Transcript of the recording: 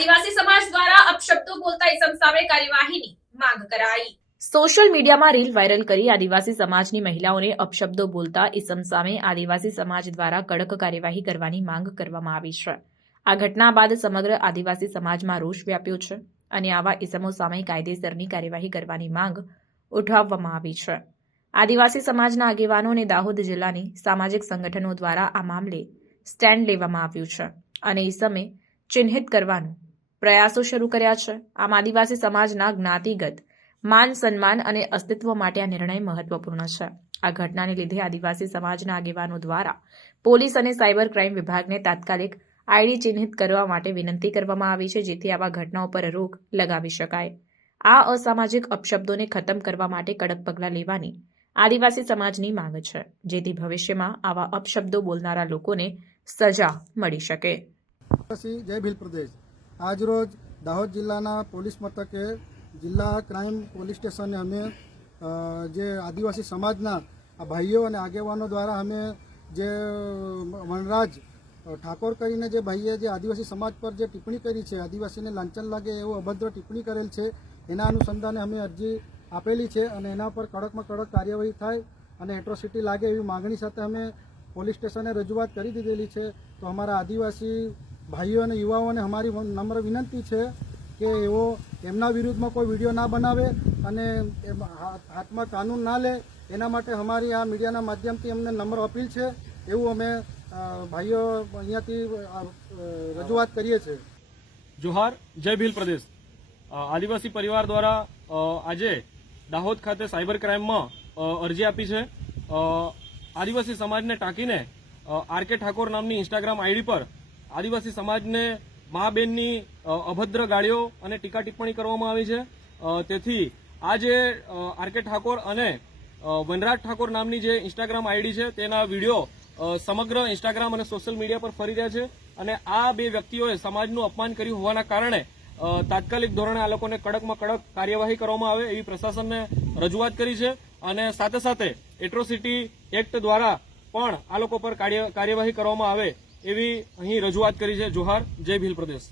આદિવાસી સમાજ દ્વારા અપશબ્દો બોલતા ઇસમ સામે કાર્યવાહીની માંગ કરાઈ. સોશિયલ મીડિયામાં રીલ વાયરલ કરી આદિવાસી સમાજની મહિલાઓને અપશબ્દો બોલતા ઇસમ સામે આદિવાસી સમાજ દ્વારા કડક કાર્યવાહી કરવાની માંગ કરવામાં આવી છે. આ ઘટના બાદ સમગ્ર આદિવાસી સમાજમાં રોષ વ્યાપ્યો છે અને આવા ઇસમો સામે કાયદેસરની કાર્યવાહી કરવાની માંગ ઉઠાવવામાં આવી છે. આદિવાસી સમાજના આગેવાનો અને દાહોદ જિલ્લાની સામાજિક સંગઠનો દ્વારા આ મામલે સ્ટેન્ડ લેવામાં આવ્યું છે અને ઇસમે ચિહ્નિત કરવાનું પ્રયાસો શરૂ કર્યા છે. આમ આદિવાસી સમાજના જ્ઞાતિગત, માન, સન્માન અને અસ્તિત્વ માટે આ નિર્ણય મહત્વપૂર્ણ છે. આ ઘટનાને લીધે આદિવાસી સમાજના આગેવાનો દ્વારા પોલીસ અને સાયબર ક્રાઇમ વિભાગને તાત્કાલિક આઈડી ચિહ્નિત કરવા માટે વિનંતી કરવામાં આવી છે, જેથી આવા ઘટનાઓ પર રોક લગાવી શકાય. આ અસામાજિક અપશબ્દોને ખતમ કરવા માટે કડક પગલાં લેવાની આદિવાસી સમાજની માંગ છે, જેથી ભવિષ્યમાં આવા અપશબ્દો બોલનારા લોકોને સજા મળી શકે. જય ભીલ પ્રદેશ. આજરોજ દાહોદ જિલ્લાના પોલીસ મથકે જિલ્લા ક્રાઇમ પોલીસ સ્ટેશને અમે જે આદિવાસી સમાજના ભાઈઓ અને આગેવાનો દ્વારા અમે જે વનરાજ ઠાકોર કરીને જે ભાઈએ જે આદિવાસી સમાજ પર જે ટિપ્પણી કરી છે, આદિવાસીને લાંચન લાગે એવું અભદ્ર ટિપ્પણી કરેલ છે, એના અનુસંધાને અમે અરજી આપેલી છે અને એના પર કડકમાં કડક કાર્યવાહી થાય અને એટ્રોસિટી લાગે એવી માગણી સાથે અમે પોલીસ સ્ટેશને રજૂઆત કરી દીધેલી છે. તો અમારા આદિવાસી ભાઈઓ અને યુવાઓને અમારી નમ્ર વિનંતી છે કે એવો એમના વિરુદ્ધમાં કોઈ વીડિયો ના બનાવે અને હાથમાં કાનૂન ના લે, એના માટે અમારી આ મીડિયાના માધ્યમથી અમને નમ્ર અપીલ છે, એવું અમે ભાઈઓ અહીંયાથી રજૂઆત કરીએ છીએ. જોહાર, જય ભીલ પ્રદેશ. આદિવાસી પરિવાર દ્વારા આજે દાહોદ ખાતે સાયબર ક્રાઇમમાં અરજી આપી છે. આદિવાસી સમાજને ટાંકીને આર કે ઠાકોર નામની ઇન્સ્ટાગ્રામ આઈડી પર આદિવાસી સમાજને મા બેનની અભદ્ર ગાળીઓ અને ટીકા ટિપ્પણી કરવામાં આવી છે. તેથી આ જે આર કે ઠાકોર અને વનરાજ ઠાકોર નામની જે ઇન્સ્ટાગ્રામ આઈડી છે, તેના વીડિયો સમગ્ર ઇન્સ્ટાગ્રામ અને સોશિયલ મીડિયા પર ફરી રહ્યા છે અને આ બે વ્યક્તિઓએ સમાજનું અપમાન કર્યું હોવાના કારણે તાત્કાલિક ધોરણે આ લોકોને કડકમાં કડક કાર્યવાહી કરવામાં આવે એવી પ્રશાસનને રજૂઆત કરી છે અને સાથે સાથે એટ્રોસિટી એક્ટ દ્વારા પણ આ લોકો પર કાર્ય- કાર્યવાહી કરવામાં આવે એવી અહીં રજૂઆત કરી છે જોહાર જય ભીલ પ્રદેશ.